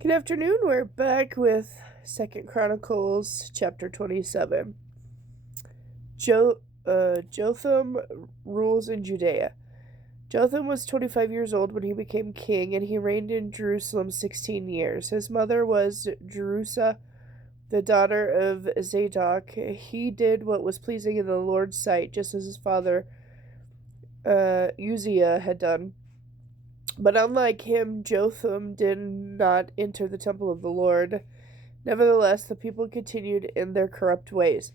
Good afternoon. We're back with Second Chronicles chapter 27. Jotham rules in Judea. Jotham was 25 years old when he became king, and he reigned in Jerusalem 16 years. His mother was Jerusa, the daughter of Zadok. He did what was pleasing in the Lord's sight, just as his father Uzziah had done. But unlike him, Jotham did not enter the temple of the Lord. Nevertheless, the people continued in their corrupt ways.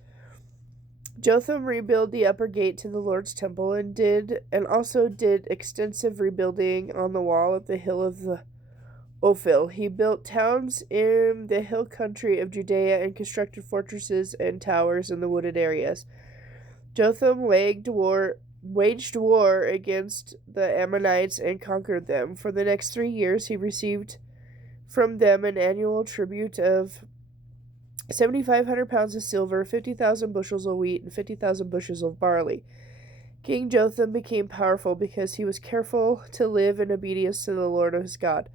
Jotham rebuilt the upper gate to the Lord's temple and also did extensive rebuilding on the wall of the hill of the Ophel. He built towns in the hill country of Judea and constructed fortresses and towers in the wooded areas. Jotham waged war against the Ammonites and conquered them. For the next 3 years, he received from them an annual tribute of 7,500 pounds of silver, 50,000 bushels of wheat, and 50,000 bushels of barley. King Jotham became powerful because he was careful to live in obedience to the Lord his God.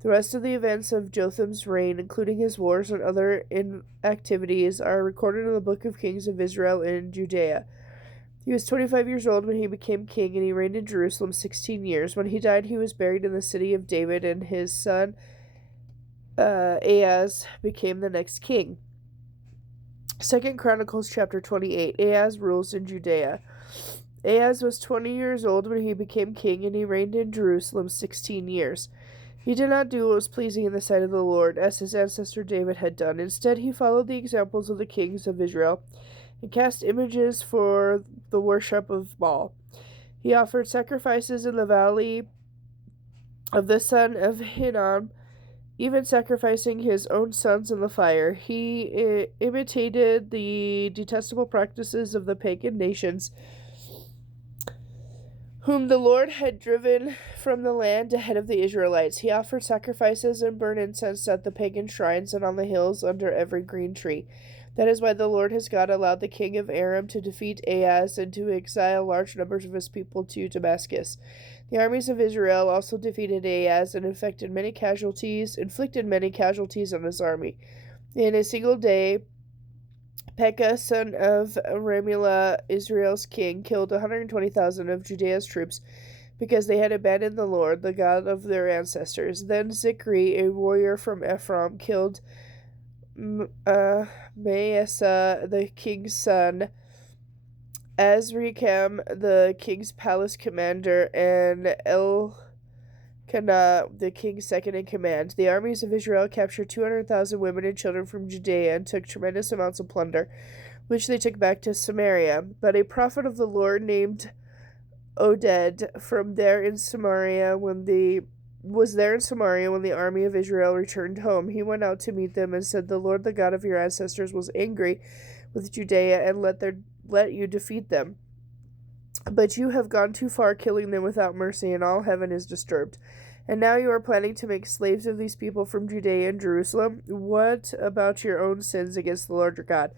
The rest of the events of Jotham's reign, including his wars and other activities, are recorded in the book of Kings of Israel in Judea. He was 25 years old when he became king, and he reigned in Jerusalem 16 years. When he died, he was buried in the city of David, and his son Ahaz became the next king. Second Chronicles chapter 28. Ahaz rules in Judea. Ahaz was 20 years old when he became king, and he reigned in Jerusalem 16 years. He did not do what was pleasing in the sight of the Lord, as his ancestor David had done. Instead, he followed the examples of the kings of Israel and cast images for the worship of Baal. He offered sacrifices in the valley of the son of Hinnom, even sacrificing his own sons in the fire. He imitated the detestable practices of the pagan nations, whom the Lord had driven from the land ahead of the Israelites. He offered sacrifices and burned incense at the pagan shrines and on the hills under every green tree. That is why the Lord his God allowed the king of Aram to defeat Ahaz and to exile large numbers of his people to Damascus. The armies of Israel also defeated Ahaz and inflicted many casualties on his army. In a single day, Pekah, son of Remaliah, Israel's king, killed 120,000 of Judea's troops because they had abandoned the Lord, the God of their ancestors. Then Zikri, a warrior from Ephraim, killed Maaseh, the king's son, Azrikam, the king's palace commander, and Elkanah, the king's second in command. The armies of Israel captured 200,000 women and children from Judea and took tremendous amounts of plunder, which they took back to Samaria. But a prophet of the Lord named Oded from there in Samaria was there in Samaria when the army of Israel returned home. He went out to meet them and said, "The Lord, the God of your ancestors, was angry with Judea and let you defeat them. But you have gone too far, killing them without mercy, and all heaven is disturbed. And now you are planning to make slaves of these people from Judea and Jerusalem. What about your own sins against the Lord your God?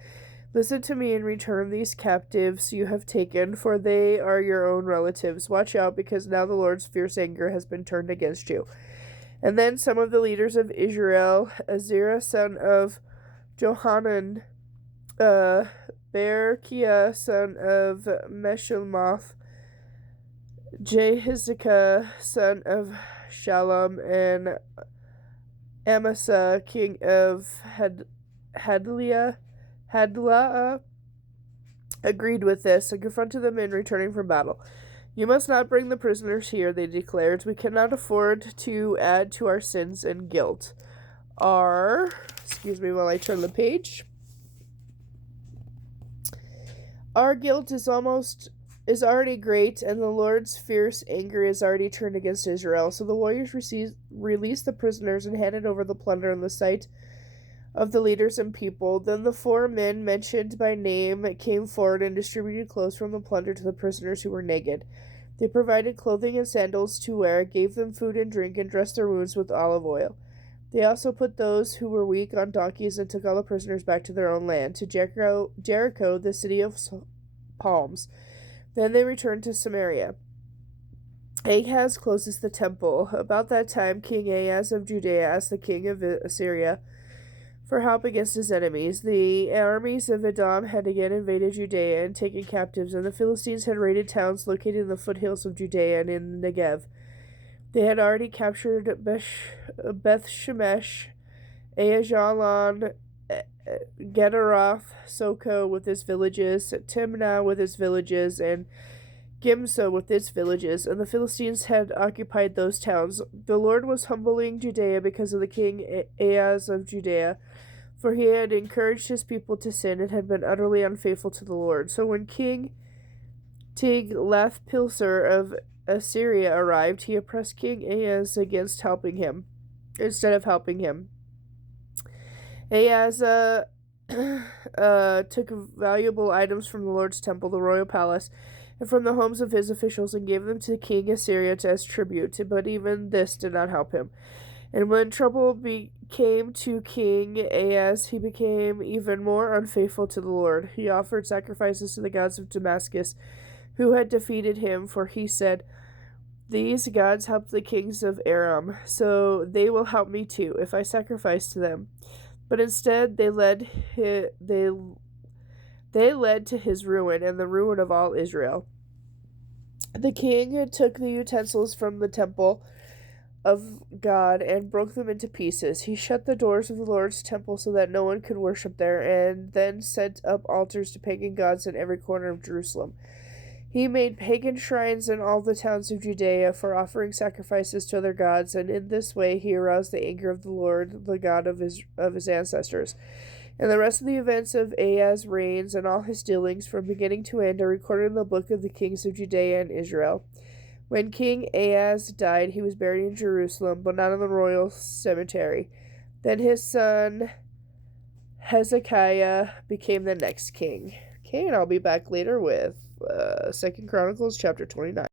Listen to me and return these captives you have taken, for they are your own relatives. Watch out, because now the Lord's fierce anger has been turned against you." And then some of the leaders of Israel, Azariah son of Johanan, Berechiah son of Meshillemoth, Jehizikiah son of Shallum, and Amasa king of Hadliah agreed with this and confronted the men returning from battle. "You must not bring the prisoners here," they declared. "We cannot afford to add to our sins and guilt. Excuse me while I turn the page. Our guilt is already great, and the Lord's fierce anger is already turned against Israel." So the warriors released the prisoners and handed over the plunder in the sight of the leaders and people. Then the 4 men mentioned by name came forward and distributed clothes from the plunder to the prisoners who were naked. They provided clothing and sandals to wear, gave them food and drink, and dressed their wounds with olive oil. They also put those who were weak on donkeys and took all the prisoners back to their own land, to Jericho, the city of palms. Then they returned to Samaria. Ahaz closes the temple. About that time, King Ahaz of Judea asked the king of Assyria for help against his enemies. The armies of Edom had again invaded Judea and taken captives, and the Philistines had raided towns located in the foothills of Judea and in Negev. They had already captured Beth Shemesh, Aijalon, Gederoth, Soko with its villages, Timnah with its villages, and Gimso with its villages, and the Philistines had occupied those towns. The Lord was humbling Judea because of the king Ahaz of Judea, for he had encouraged his people to sin and had been utterly unfaithful to the Lord. So when King Tiglath-Pileser of Assyria arrived, he oppressed King Ahaz against helping him, instead of helping him. Ahaz took valuable items from the Lord's temple, the royal palace, and from the homes of his officials, and gave them to King Assyria as tribute, but even this did not help him. And when trouble came to King Ahaz, he became even more unfaithful to the Lord. He offered sacrifices to the gods of Damascus, who had defeated him, for he said, "These gods helped the kings of Aram, so they will help me too, if I sacrifice to them." But instead, they led to his ruin and the ruin of all Israel. The king took the utensils from the temple of God and broke them into pieces. He shut the doors of the Lord's temple so that no one could worship there, and then set up altars to pagan gods in every corner of Jerusalem. He made pagan shrines in all the towns of Judea for offering sacrifices to other gods, and in this way he aroused the anger of the Lord, the God of his ancestors. And the rest of the events of Ahaz's reigns and all his dealings from beginning to end are recorded in the book of the kings of Judea and Israel. When King Ahaz died, he was buried in Jerusalem, but not in the royal cemetery. Then his son Hezekiah became the next king. Okay, and I'll be back later with 2 Chronicles chapter 29.